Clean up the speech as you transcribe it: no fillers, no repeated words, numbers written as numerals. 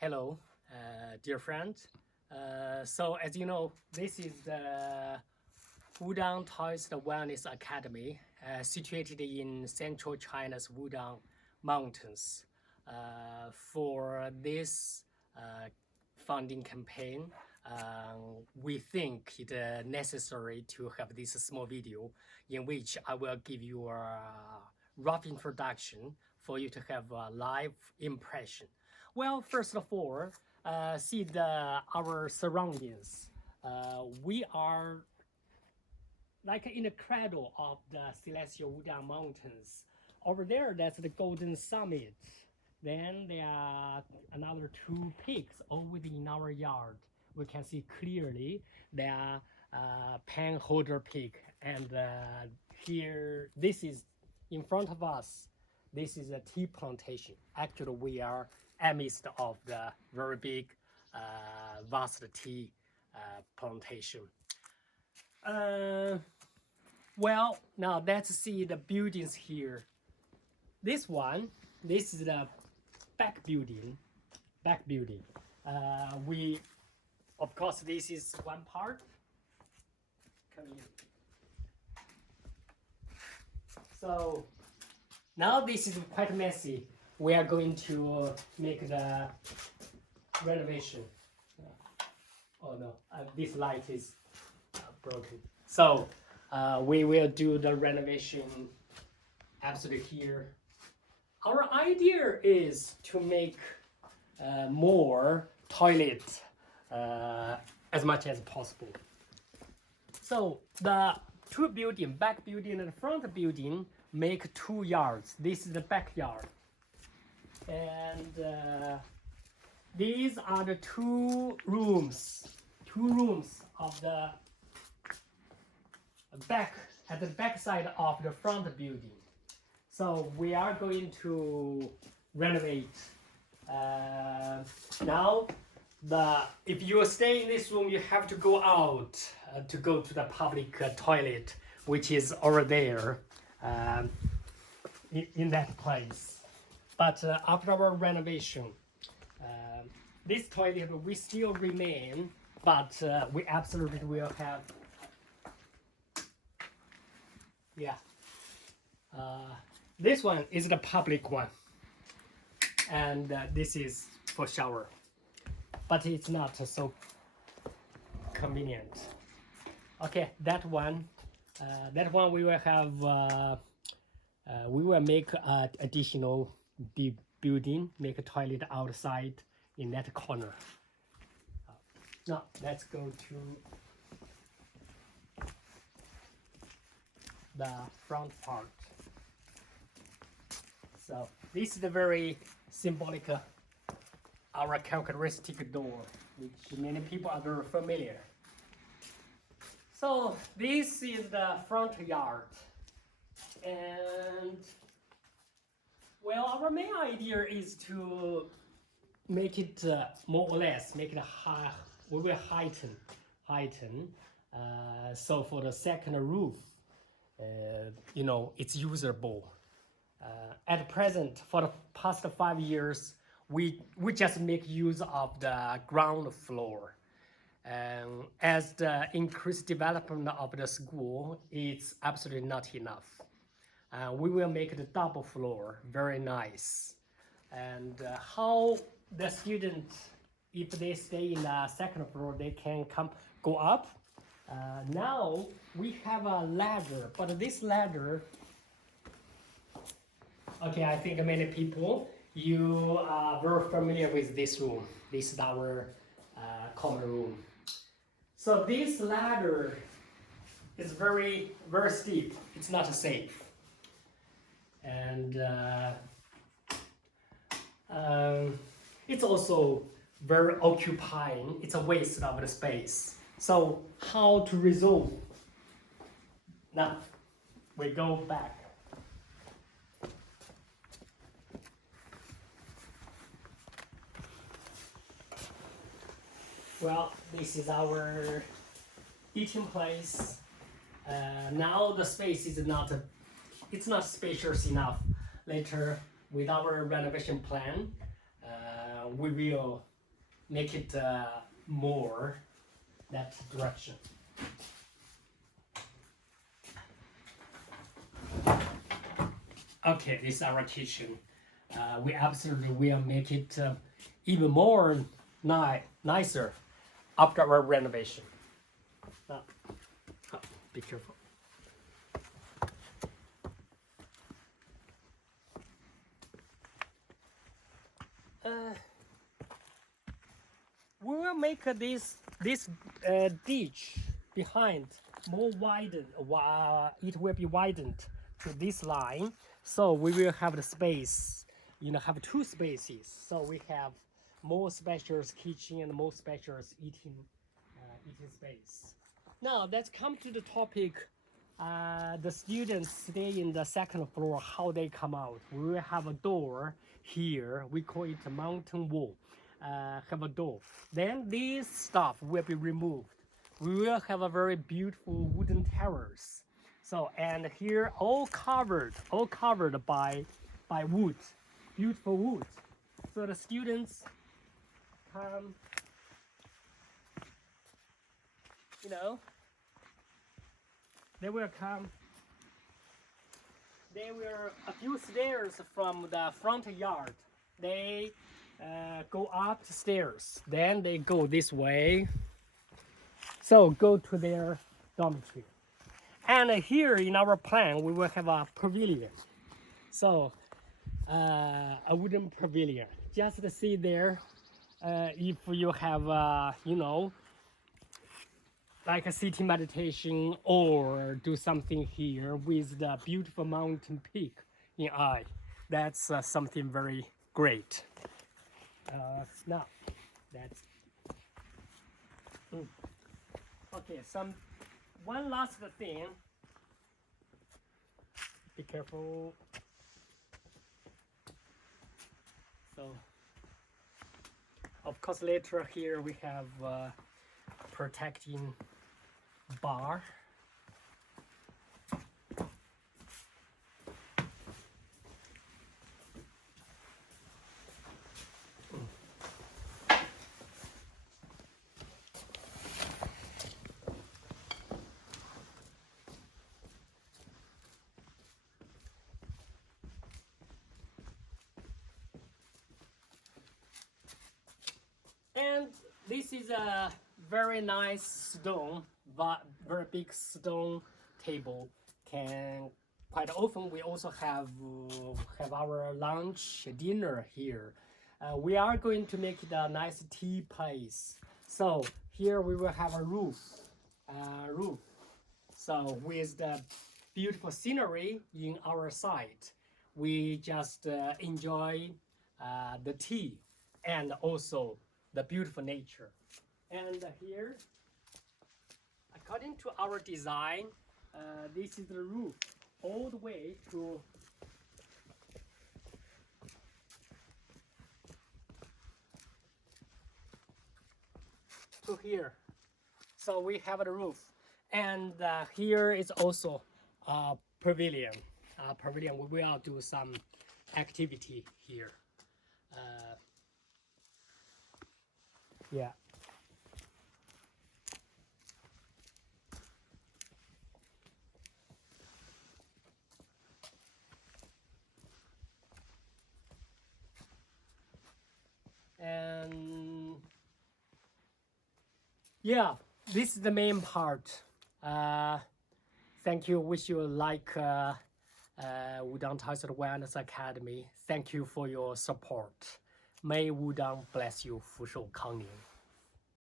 Hello, dear friend. So as you know, this is the Wudang Taoist Wellness Academy, situated in central China's Wudang Mountains. For this funding campaign, we think it necessary to have this small video in which I will give you a rough introduction for you to have a live impression. Well, first of all, see our surroundings. We are like in the cradle of the celestial Wudang Mountains. Over there, that's the Golden Summit. Then there are another two peaks all within our yard. We can see clearly they are Penholder Peak, and here, this is in front of us. This is a tea plantation. Actually, we are amidst of the very big, vast tea plantation. Well, now let's see the buildings here. This is the back building. We, of course, this is one part. Come here. So now this is quite messy. We are going to make the renovation. Oh no, this light is broken. So we will do the renovation absolutely here. Our idea is to make more toilet as much as possible. So the two building, back building and front building, make 2 yards. This is the backyard. And these are the two rooms of the back, at the back side of the front building. So we are going to renovate. Now, if you stay in this room, you have to go out to go to the public toilet, which is over there in that place. But after our renovation, this toilet will still remain, but we absolutely will have, this one is the public one, and this is for shower, but it's not so convenient. Okay, that one we will have, we will make additional building, make a toilet outside in that corner. Now let's go to the front part. So this is the very symbolic, our characteristic door, which many people are very familiar. So this is the front yard, and well, our main idea is to make it more or less, make it high. We will heighten. So for the second roof, you know, it's usable. At present, for the past 5 years, we just make use of the ground floor. As the increased development of the school, it's absolutely not enough. We will make the double floor very nice. And how the students, if they stay in the second floor, they can go up. Now we have a ladder, but this ladder, okay, I think many people, you are very familiar with this room. This is our common room. So this ladder is very, very steep. It's not safe. And it's also very occupying. It's a waste of the space. So how to resolve? Now we go back. Well, this is our eating place. Now the space is not, it's not spacious enough. Later, with our renovation plan, we will make it more that direction. Okay, this is our kitchen. We absolutely will make it even more nicer after our renovation. Now, be careful. We will make this ditch behind more widened. It will be widened to this line, so we will have the space. Have two spaces. So we have more spacious kitchen and more spacious eating space. Now let's come to the topic. The students stay in the second floor. How they come out? We will have a door here. We call it a mountain wall. Have a door. Then this stuff will be removed. We will have a very beautiful wooden terrace. So, and here all covered by wood, beautiful wood. So the students come, they will come. They will a few stairs from the front yard. They go up the stairs. Then they go this way. So go to their dormitory. And here in our plan, we will have a pavilion. So a wooden pavilion. Just to see there, if you have, like a city meditation or do something here with the beautiful mountain peak in eye. That's something very great. Now, that's okay. One last thing. Be careful. So, of course, later here we have protecting bar. And this is a very nice stone, very big stone table. Quite often we also have our lunch, dinner here. We are going to make it a nice tea place. So here we will have a roof. So with the beautiful scenery in our site, we just enjoy the tea and also the beautiful nature. And here, according to our design, this is the roof all the way to here. So we have the roof, and here is also a pavilion. We will do some activity here. Yeah. And yeah, this is the main part. Thank you. Wish you like Wudang Taoist Wellness Academy. Thank you for your support. May Wudang bless you, 福寿康宁。